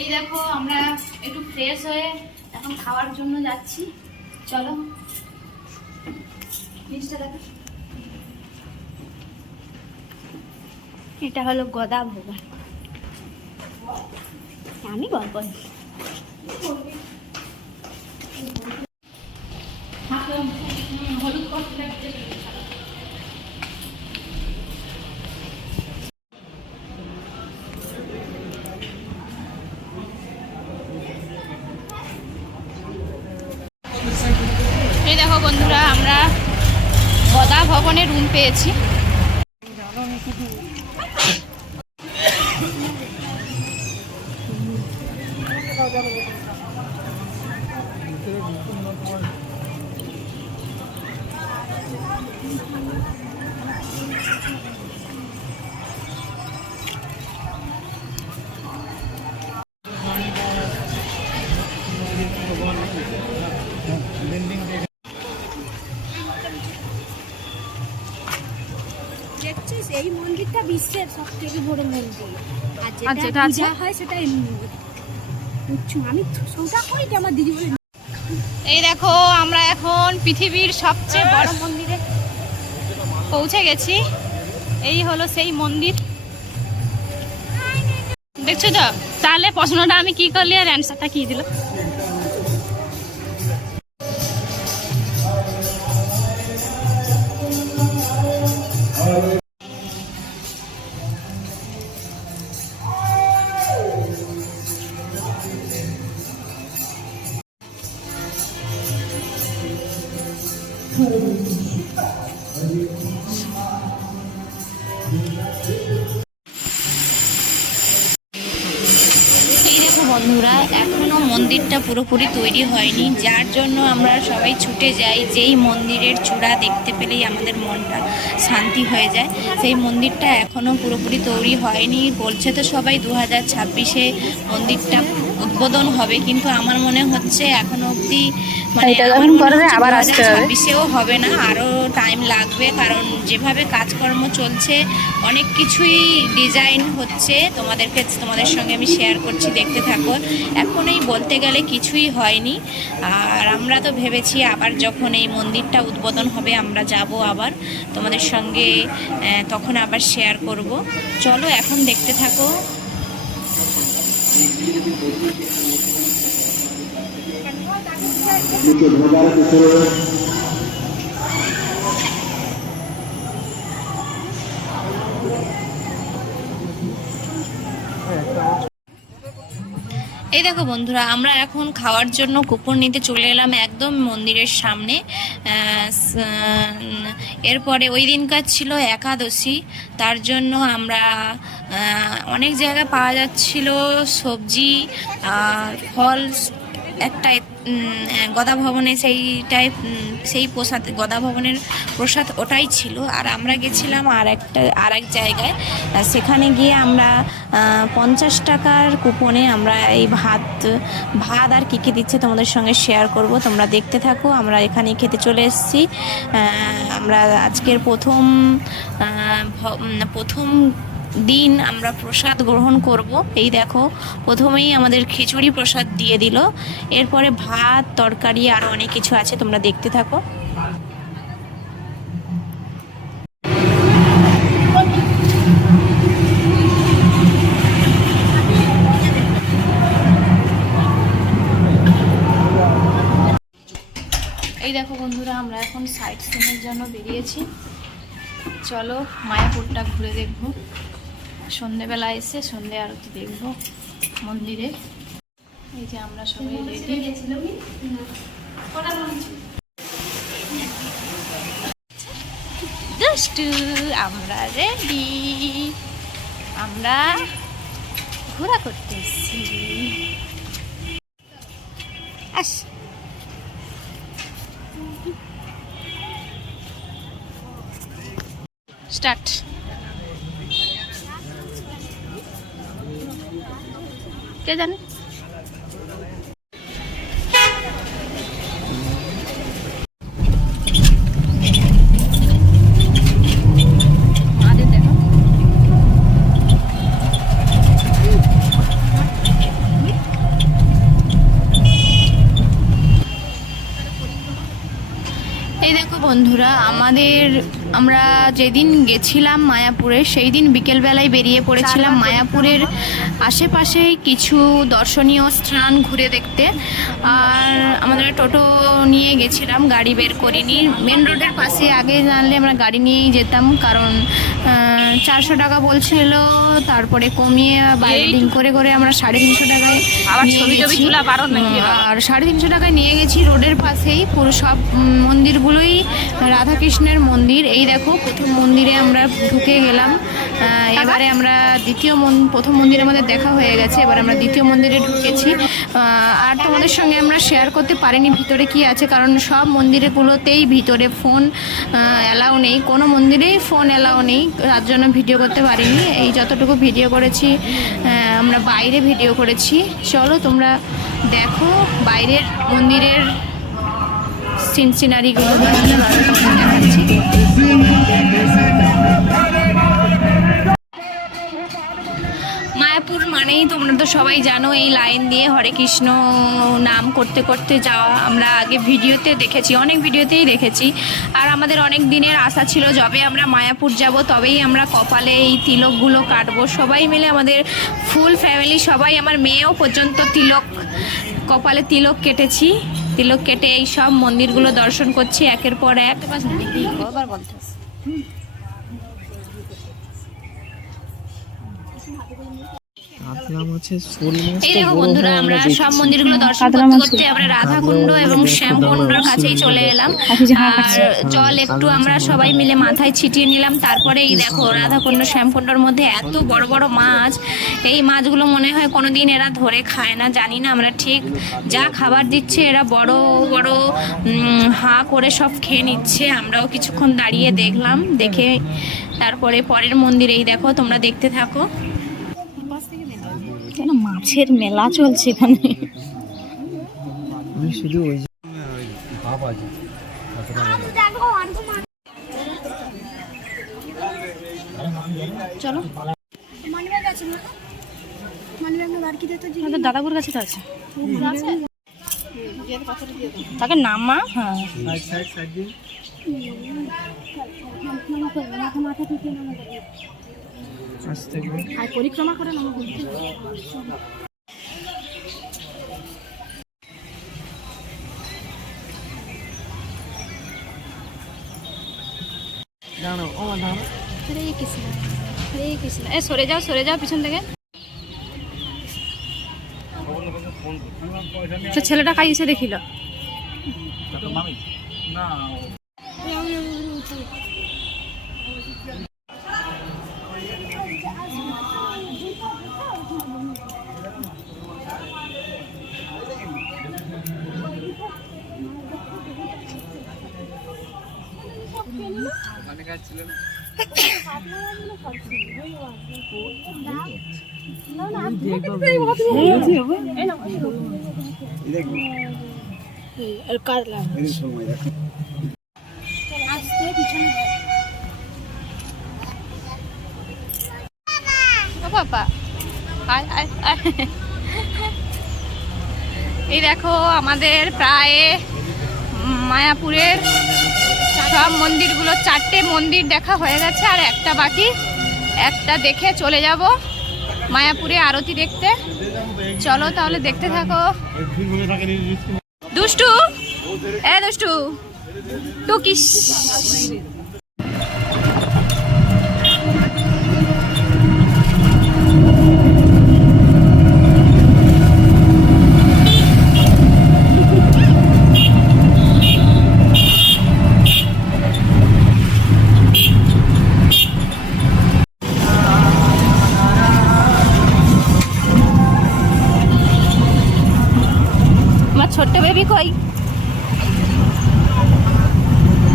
এই দেখো, আমরা একটু ফ্রেশ হয়ে এখন খাওয়ার জন্য যাচ্ছি। চলো। দেখো। এটা হলো গদা ভোগা। আমি গল্প রুম পেয়েছি। দেখছিস এই মন্দিরটা বিশ্বের সব থেকে বড় মন্দির। আর যেটা পূজা হয় সেটা এই মন্দির আমি সোজা করি আমার দিদি এই দেখো আমরা এখন পৃথিবীর সবচেয়ে বড় মন্দিরে পৌঁছে গেছি। এই হলো সেই মন্দির। দেখছ তো? তাহলে প্রশ্নটা আমি কি করলি আর অ্যান্সারটা কি দিল? এই মন্দিরটা পুরোপুরি তৈরি হয়নি যার জন্য আমরা সবাই ছুটে যাই যেই মন্দিরের চূড়া দেখতে পেলেই আমাদের মনটা শান্তি হয়ে যায় সেই মন্দিরটা এখনও পুরোপুরি তৈরি হয়নি বলছে তো সবাই দু হাজার ছাব্বিশে মন্দিরটা উদ্বোধন হবে কিন্তু আমার মনে হচ্ছে এখনও অবধি মানে এটা আমার যখন করবে হচ্ছে আবার আসতে হবে। 2026 ছাব্বিশেও হবে না আরও টাইম লাগবে কারণ যেভাবে কাজকর্ম চলছে অনেক কিছুই ডিজাইন হচ্ছে। তোমাদেরকে, তোমাদের সঙ্গে আমি শেয়ার করছি, দেখতে থাকো। এখন এই বলতে গেলে কিছুই হয়নি। আর আমরা তো ভেবেছি আবার যখন এই মন্দিরটা উদ্বোধন হবে, আমরা যাব আবার। তোমাদের সঙ্গে তখন আবার শেয়ার করব। চলো এখন দেখতে থাকো। এই দেখো বন্ধুরা, আমরা এখন খাওয়ার জন্য কুপন নিতে চলে এলাম একদম মন্দিরের সামনে। এরপরে ওই দিনকার ছিল একাদশী, তার জন্য আমরা অনেক জায়গায় পাওয়া যাচ্ছিল, সবজি আর ফল একটা উম, গদা ভবনে সেইটাই সেই প্রসাদ গদা ভবনের প্রসাদ ওটাই ছিল। আর আমরা গেছিলাম আর একটা আর এক জায়গায়। সেখানে গিয়ে আমরা পঞ্চাশ টাকার কুপনে আমরা এই ভাত ভাত আর কী কী দিচ্ছে তোমাদের সঙ্গে শেয়ার করব। তোমরা দেখতে থাকো আমরা এখানে খেতে চলে এসেছি। আমরা আজকের প্রথম প্রথম দিন আমরা প্রসাদ গ্রহণ করব। এই দেখো, প্রথমেই আমাদের খিচুড়ি প্রসাদ দিয়ে দিল। এরপরে ভাত, তরকারি আরও অনেক কিছু আছে, তোমরা দেখতে থাকো। এই দেখো বন্ধুরা, আমরা এখন সাইট সিনের জন্য বেরিয়েছি। চলো, মায়াপুরটা ঘুরে দেখব। সন্ধেবেলা এসে সন্ধে আরতি দেখব মন্দিরে। এই যে আমরা সবাই রেডি দুষ্টু আমরা রেডি আমরা ঘোরা করতে এসেছি। আস। স্টার্ট কে জানে? এই দেখো বন্ধুরা আমাদের আমরা যেদিন গেছিলাম মায়াপুরে সেই দিন বিকেলবেলায় বেরিয়ে পড়েছিলাম মায়াপুরের আশেপাশে কিছু দর্শনীয় স্থান ঘুরে দেখতে। আর আমাদের টোটো নিয়ে গেছিলাম গাড়ি বের করিনি। মেন রোডের পাশে আগে জানলে আমরা গাড়ি নিয়েই যেতাম কারণ চারশো টাকা বলছিল তারপরে কমিয়ে বাইরিং করে করে আমরা সাড়ে তিনশো টাকায় আর সাড়ে তিনশো টাকায় নিয়ে গেছি রোডের পাশেই পুরো সব মন্দিরগুলোই রাধাকৃষ্ণের মন্দির। এই দেখো প্রথম মন্দিরে আমরা ঢুকে গেলাম। এবারে আমরা দ্বিতীয় মন- প্রথম মন্দিরে আমাদের দেখা হয়ে গেছে এবার আমরা দ্বিতীয় মন্দিরে ঢুকেছি। আর তোমাদের সঙ্গে আমরা শেয়ার করতে পারিনি ভিতরে কি আছে কারণ সব মন্দিরেগুলোতেই ভিতরে ফোন অ্যালাউ নেই। কোনো মন্দিরেই ফোন অ্যালাউ নেই। তার জন্য ভিডিও করতে পারিনি। এই যতটুকু ভিডিও করেছি আমরা বাইরে ভিডিও করেছি। চলো তোমরা দেখো বাইরের মন্দিরের সিন সিনারিগুলো মায়াপুর মানেই তোমরা তো সবাই জানো, এই লাইন দিয়ে হরে কৃষ্ণ নাম করতে করতে যাওয়া। আমরা আগে ভিডিওতে দেখেছি, অনেক ভিডিওতেই দেখেছি। আর আমাদের অনেক দিনের আশা ছিল, যবে আমরা মায়াপুর যাব, তবেই আমরা কপালে এই তিলকগুলো কাটবো। সবাই মিলে আমাদের ফুল ফ্যামিলি সবাই আমার মেয়েও পর্যন্ত তিলক, কপালে তিলক কেটেছি। তিলক কেটে এই সব মন্দিরগুলো দর্শন করছি একের পর এক। কাতলা মাছের শোল মাছ এই দেখো বন্ধুরা আমরা সব মন্দিরগুলো দর্শন করতে করতে আমরা রাধাকুণ্ড এবং শ্যামকুণ্ডর কাছেই চলে এলাম। আর জল একটু আমরা সবাই মিলে মাথায় ছিটিয়ে নিলাম। তারপরে এই দেখো রাধাকুণ্ড শ্যামকুণ্ডর মধ্যে এত বড় বড় মাছ। এই মাছগুলো মনে হয় কোনোদিন এরা ধরে খায় না জানি না। আমরা ঠিক যা খাবার দিচ্ছে এরা বড় বড় হা করে সব খেয়ে নিচ্ছে। আমরাও কিছুক্ষণ দাঁড়িয়ে দেখলাম দেখে তারপরে পরের মন্দির এই দেখো তোমরা দেখতে থাকো মাছের মেলা চলছে এখানে। শুধু ওই চলো। দাদাপুর কাছে তো আছে। তাকে নামা হ্যাঁ। মাথা থেকে। আসতে। আর পরিক্রমা করে নামা বলতে দাঁড়াও ও মা দাঁড়াও। হরে কৃষ্ণ হরে কৃষ্ণ। এ সরে যাও সরে যাও পিছন থেকে। ছেলেটা খাইছে দেখিল। আসতে বাবা আয় আয়। এই দেখো আমাদের প্রায় মায়াপুরের সব মন্দিরগুলো, চারটে মন্দির দেখা হয়ে গেছে আর একটা বাকি। একটা দেখে চলে যাব মায়াপুরে আরতি দেখতে। চলো তাহলে দেখতে থাকো। দুষ্টু! এ দুষ্টু! টুকিস! ছোট্ট বেবি কই?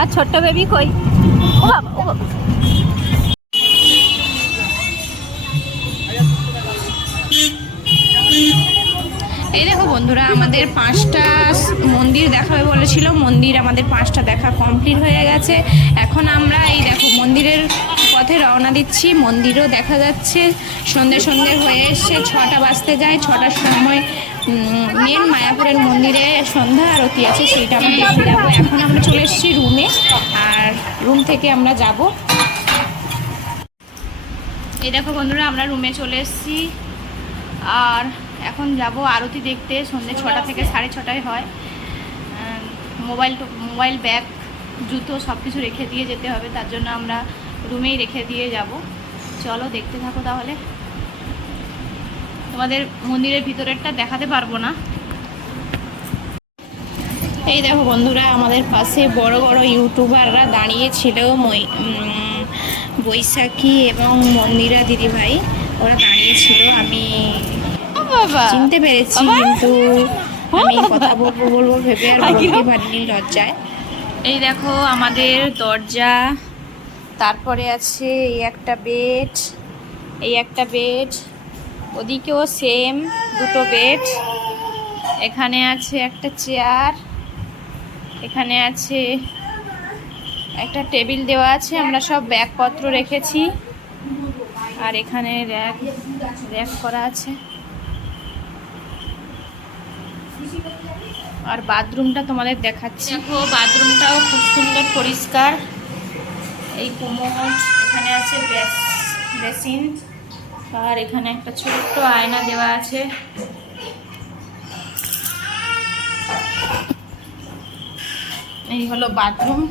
আর ছোট্ট বেবি কই? ও বাবা ও বাবা। এই দেখো বন্ধুরা, আমাদের পাঁচটা মন্দির দেখাবে বলেছিল। মন্দির আমাদের পাঁচটা দেখা কমপ্লিট হয়ে গেছে। এখন আমরা এই দেখো মন্দিরের পথে রওনা দিচ্ছি। মন্দিরও দেখা যাচ্ছে। সন্ধে সন্ধে হয়ে এসছে ছটা বাজতে যায়। ছটার সময় মেন মায়াপুরের মন্দিরে সন্ধ্যা আরতি আছে, সেইটা আমরা দেখতে যাব। এখন আমরা চলে এসেছি রুমে আর রুম থেকে আমরা যাব। এই দেখো বন্ধুরা, আমরা রুমে চলে এসেছি। আর এখন যাব আরতি দেখতে সন্ধ্যে ছটা থেকে সাড়ে ছটায় হয়। মোবাইল মোবাইল ব্যাগ জুতো সব কিছু রেখে দিয়ে যেতে হবে, তার জন্য আমরা রুমেই রেখে দিয়ে যাব। চলো দেখতে থাকো তাহলে। তোমাদের মন্দিরের ভিতরেরটা দেখাতে পারব না। এই দেখো বন্ধুরা আমাদের পাশে বড় বড় ইউটিউবাররা দাঁড়িয়েছিল বৈশাখী এবং মন্দিরা দিদিভাই। ওরা দাঁড়িয়েছিল আমি চিনতে পেরেছি কিন্তু আমি কথা বলব বলব ভেবে আর বলতে পারিনি লজ্জায়। এই দেখো আমাদের দরজা তারপরে আছে এই একটা বেড এই একটা বেড ওদিকেও সেম দুটো বেড এখানে আছে একটা চেয়ার এখানে আছে একটা টেবিল দেওয়া আছে, আমরা সব ব্যাগপত্র রেখেছি। আর এখানে র্যাক র্যাক করা আছে। আর বাথরুমটা তোমাদের দেখাচ্ছি। দেখো, বাথরুমটাও খুব সুন্দর পরিষ্কার। এই কোমোড এখানে আছে বেস- বেসিন। আর এখানে একটা ছোট্ট আয়না দেওয়া আছে। এই হলো বাথরুম।